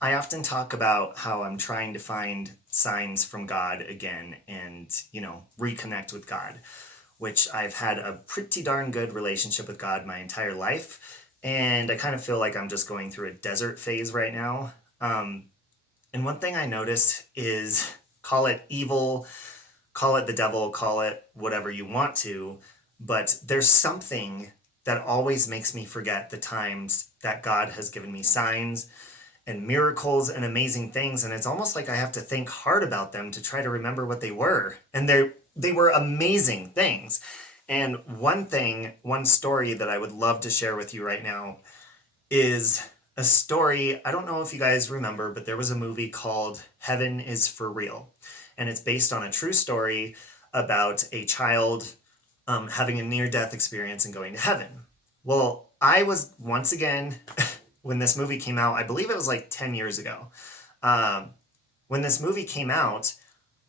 I often talk about how I'm trying to find signs from God again and, reconnect with God, which I've had a pretty darn good relationship with God my entire life. And I kind of feel like I'm just going through a desert phase right now. Um, and one thing I notice is call it evil, call it the devil, call it whatever you want to, but there's something that always makes me forget the times that God has given me signs and miracles and amazing things, and it's almost like I have to think hard about them to try to remember what they were. And they were amazing things. And one story that I would love to share with you right now is a story. I don't know if you guys remember, but there was a movie called Heaven is for Real. And it's based on a true story about a child having a near death experience and going to heaven. Well, I was once again, when this movie came out, I believe it was like 10 years ago. Um, when this movie came out,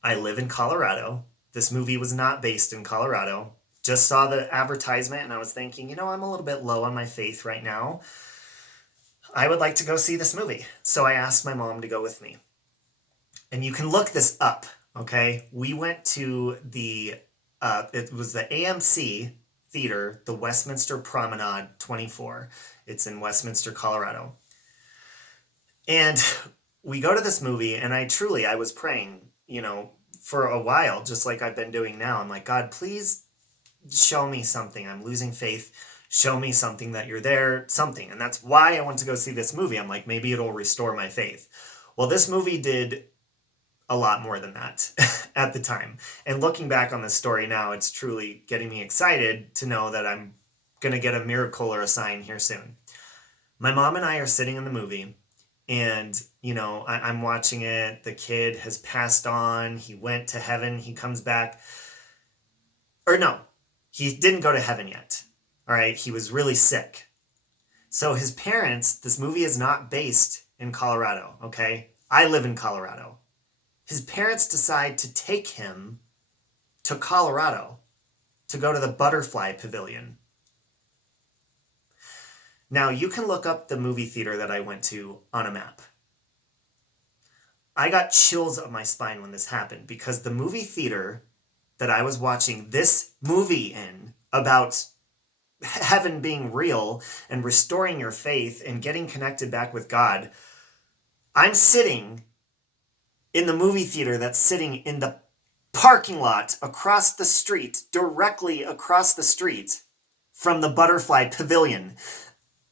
I live in Colorado. This movie was not based in Colorado. Just saw the advertisement and I was thinking, I'm a little bit low on my faith right now. I would like to go see this movie. So I asked my mom to go with me. And you can look this up, okay? We went to it was the AMC Theater, the Westminster Promenade 24. It's in Westminster, Colorado. And we go to this movie, and I was praying, for a while, just like I've been doing now. I'm like, God, please show me something. I'm losing faith. Show me something that you're there, something. And that's why I want to go see this movie. I'm like, maybe it'll restore my faith. Well, this movie did a lot more than that at the time. And looking back on this story now, it's truly getting me excited to know that I'm going to get a miracle or a sign here soon. My mom and I are sitting in the movie, and, I'm watching it. The kid has passed on. He went to heaven. He comes back. Or no, he didn't go to heaven yet. All right. He was really sick. So his parents, this movie is not based in Colorado. Okay. I live in Colorado. His parents decide to take him to Colorado to go to the Butterfly Pavilion. Now, you can look up the movie theater that I went to on a map. I got chills up my spine when this happened because the movie theater that I was watching this movie in about heaven being real and restoring your faith and getting connected back with God, I'm sitting in the movie theater that's sitting in the parking lot across the street, directly across the street from the Butterfly Pavilion.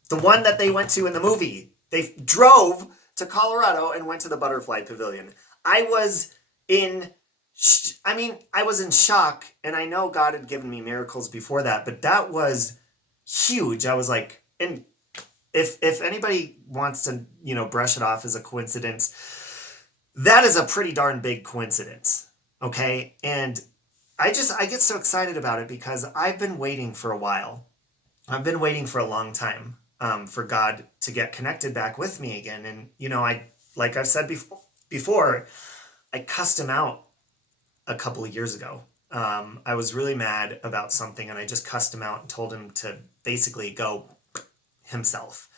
The one that they went to in the movie. They drove to Colorado and went to the Butterfly Pavilion. I was in shock, and I know God had given me miracles before that, but that was huge. I was like, and if anybody wants to, brush it off as a coincidence, that is a pretty darn big coincidence, okay? And I get so excited about it because I've been waiting for a while. I've been waiting for a long time for God to get connected back with me again. And, like I've said before, I cussed him out a couple of years ago. I was really mad about something and I just cussed him out and told him to basically go himself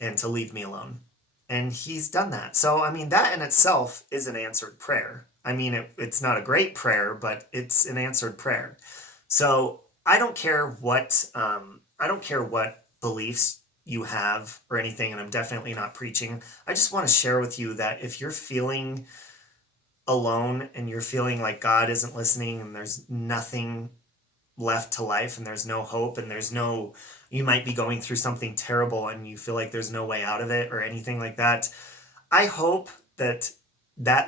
and to leave me alone. And he's done that. So, that in itself is an answered prayer. It's not a great prayer, but it's an answered prayer. So I don't care what beliefs you have or anything, and I'm definitely not preaching. I just want to share with you that if you're feeling alone and you're feeling like God isn't listening and there's nothing left to life and there's no hope and you might be going through something terrible and you feel like there's no way out of it or anything like that, I hope that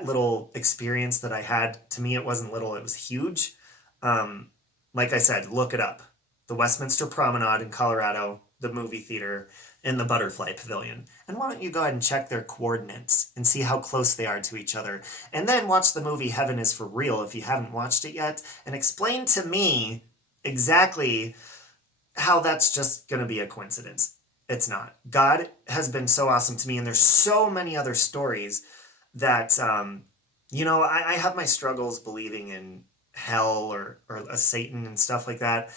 little experience that I had, to me it wasn't little, it was huge. Like I said, look it up. The Westminster Promenade in Colorado, the movie theater, and the Butterfly Pavilion. And why don't you go ahead and check their coordinates and see how close they are to each other. And then watch the movie Heaven is for Real if you haven't watched it yet. And explain to me exactly how that's just going to be a coincidence. It's not. God has been so awesome to me. And there's so many other stories that, I have my struggles believing in hell or a Satan and stuff like that.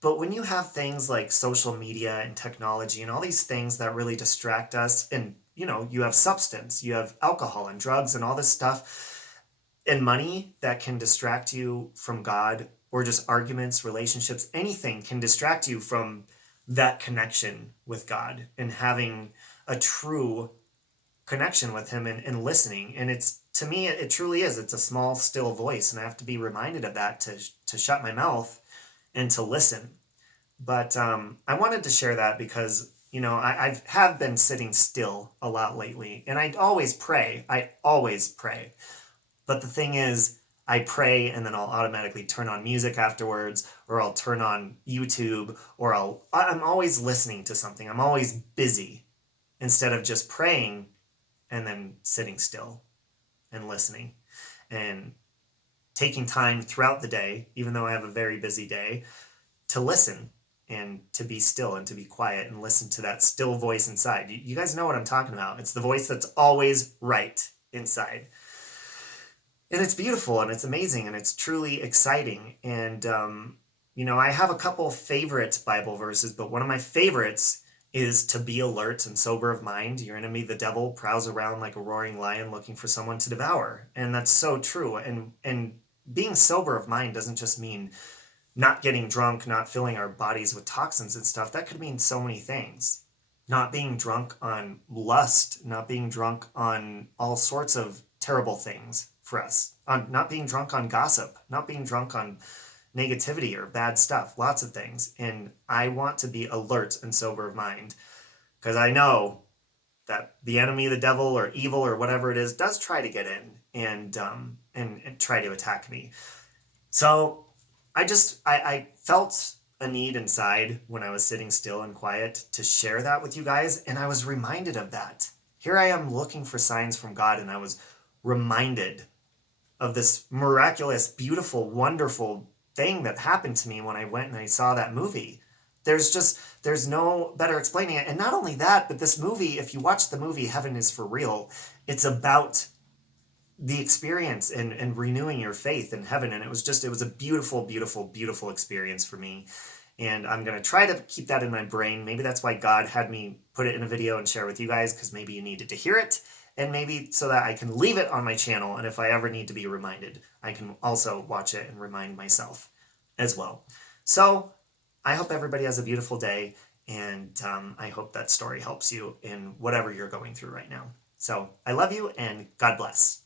But when you have things like social media and technology and all these things that really distract us, and you have substance, you have alcohol and drugs and all this stuff and money that can distract you from God, or just arguments, relationships, anything can distract you from that connection with God and having a true connection with him and listening. And it's, to me, it truly is. It's a small, still voice. And I have to be reminded of that to shut my mouth and to listen. But I wanted to share that because, I have been sitting still a lot lately, and I always pray. But the thing is, I pray and then I'll automatically turn on music afterwards, or I'll turn on YouTube, or I'm always listening to something. I'm always busy instead of just praying and then sitting still and listening and taking time throughout the day, even though I have a very busy day, to listen and to be still and to be quiet and listen to that still voice inside. You guys know what I'm talking about. It's the voice that's always right inside. And it's beautiful and it's amazing and it's truly exciting. And, I have a couple favorite Bible verses, but one of my favorites is to be alert and sober of mind. Your enemy, the devil, prowls around like a roaring lion looking for someone to devour. And that's so true. And being sober of mind doesn't just mean not getting drunk, not filling our bodies with toxins and stuff. That could mean so many things. Not being drunk on lust, not being drunk on all sorts of terrible things for us. Not being drunk on gossip, not being drunk on negativity or bad stuff, lots of things. And I want to be alert and sober of mind because I know that the enemy, the devil or evil or whatever it is, does try to get in and try to attack me. So I felt a need inside when I was sitting still and quiet to share that with you guys. And I was reminded of that. Here I am looking for signs from God, and I was reminded of this miraculous, beautiful, wonderful thing that happened to me when I went and I saw that movie. There's no better explaining it. And not only that, but this movie, if you watch the movie Heaven is for Real, it's about the experience and renewing your faith in heaven. And it was a beautiful, beautiful, beautiful experience for me. And I'm going to try to keep that in my brain. Maybe that's why God had me put it in a video and share with you guys, because maybe you needed to hear it. And maybe so that I can leave it on my channel. And if I ever need to be reminded, I can also watch it and remind myself as well. So I hope everybody has a beautiful day. And I hope that story helps you in whatever you're going through right now. So I love you and God bless.